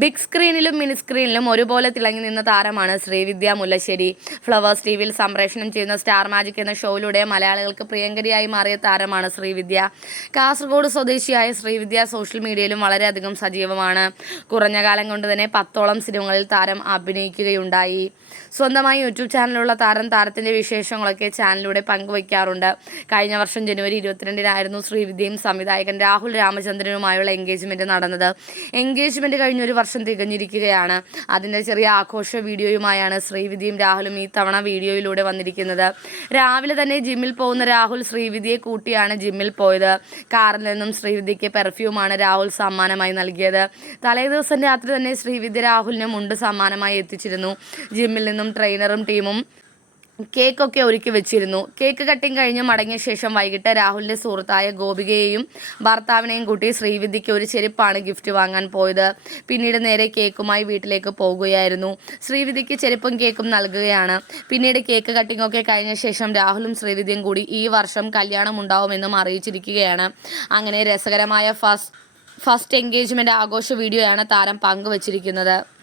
Big സ്ക്രീനിലും mini സ്ക്രീനിലും ഒരുപോലെ തിളങ്ങി നിന്ന താരമാണ് ശ്രീവിദ്യ മുല്ലശ്ശേരി. ഫ്ലവേഴ്സ് ടി വിയിൽ സംപ്രേഷണം ചെയ്യുന്ന സ്റ്റാർ മാജിക് എന്ന ഷോയിലൂടെ മലയാളികൾക്ക് പ്രിയങ്കരിയായി മാറിയ താരമാണ് ശ്രീവിദ്യ കാസർഗോഡ് സ്വദേശിയായ ശ്രീവിദ്യ സോഷ്യൽ മീഡിയയിലും വളരെയധികം സജീവമാണ്. കുറഞ്ഞ കാലം കൊണ്ട് തന്നെ പത്തോളം സിനിമകളിൽ താരം അഭിനയിക്കുകയുണ്ടായി. സ്വന്തമായി യൂട്യൂബ് ചാനലുള്ള താരം താരത്തിന്റെ വിശേഷങ്ങളൊക്കെ ചാനലിലൂടെ പങ്കുവയ്ക്കാറുണ്ട്. കഴിഞ്ഞ വർഷം ജനുവരി ഇരുപത്തിരണ്ടിനായിരുന്നു ശ്രീവിദ്യയും സംവിധായകൻ രാഹുൽ രാമചന്ദ്രനുമായുള്ള എൻഗേജ്മെന്റ് നടന്നത്. എൻഗേജ്മെന്റ് കഴിഞ്ഞ ഒരു വർഷം തികഞ്ഞിരിക്കുകയാണ്. അതിന്റെ ചെറിയ ആഘോഷ വീഡിയോയുമായാണ് ശ്രീവിധിയും രാഹുലും ഈ തവണ വീഡിയോയിലൂടെ വന്നിരിക്കുന്നത്. രാവിലെ തന്നെ ജിമ്മിൽ പോകുന്ന രാഹുൽ ശ്രീവിധിയെ കൂട്ടിയാണ് ജിമ്മിൽ പോയത്. കാറിൽ നിന്നും ശ്രീവിധിക്ക് പെർഫ്യൂമാണ് രാഹുൽ സമ്മാനമായി നൽകിയത്. തലേ ദിവസം രാത്രി തന്നെ ശ്രീവിധി രാഹുലിന് മുണ്ട് സമ്മാനമായി എത്തിച്ചിരുന്നു. ജിമ്മിൽ നിന്നും ട്രെയിനറും ടീമും കേക്കൊക്കെ ഒരുക്കി വെച്ചിരുന്നു. കേക്ക് കട്ടിങ് കഴിഞ്ഞ് മടങ്ങിയ ശേഷം വൈകിട്ട് രാഹുലിന്റെ സുഹൃത്തായ ഗോപികയെയും ഭർത്താവിനെയും കൂട്ടി ശ്രീവിദ്യയ്ക്ക് ഒരു ചെരുപ്പാണ് ഗിഫ്റ്റ് വാങ്ങാൻ പോയത്. പിന്നീട് നേരെ കേക്കുമായി വീട്ടിലേക്ക് പോകുകയായിരുന്നു. ശ്രീവിദ്യയ്ക്ക് ചെരുപ്പും കേക്കും നൽകുകയാണ്. പിന്നീട് കേക്ക് കട്ടിംഗ് ഒക്കെ കഴിഞ്ഞ ശേഷം രാഹുലും ശ്രീവിദ്യയും കൂടി ഈ വർഷം കല്യാണം ഉണ്ടാവുമെന്നും അറിയിച്ചിരിക്കുകയാണ്. അങ്ങനെ രസകരമായ ഫസ്റ്റ് ഫസ്റ്റ് എൻഗേജ്മെന്റ് ആഘോഷ വീഡിയോയാണ് താരം പങ്കുവച്ചിരിക്കുന്നത്.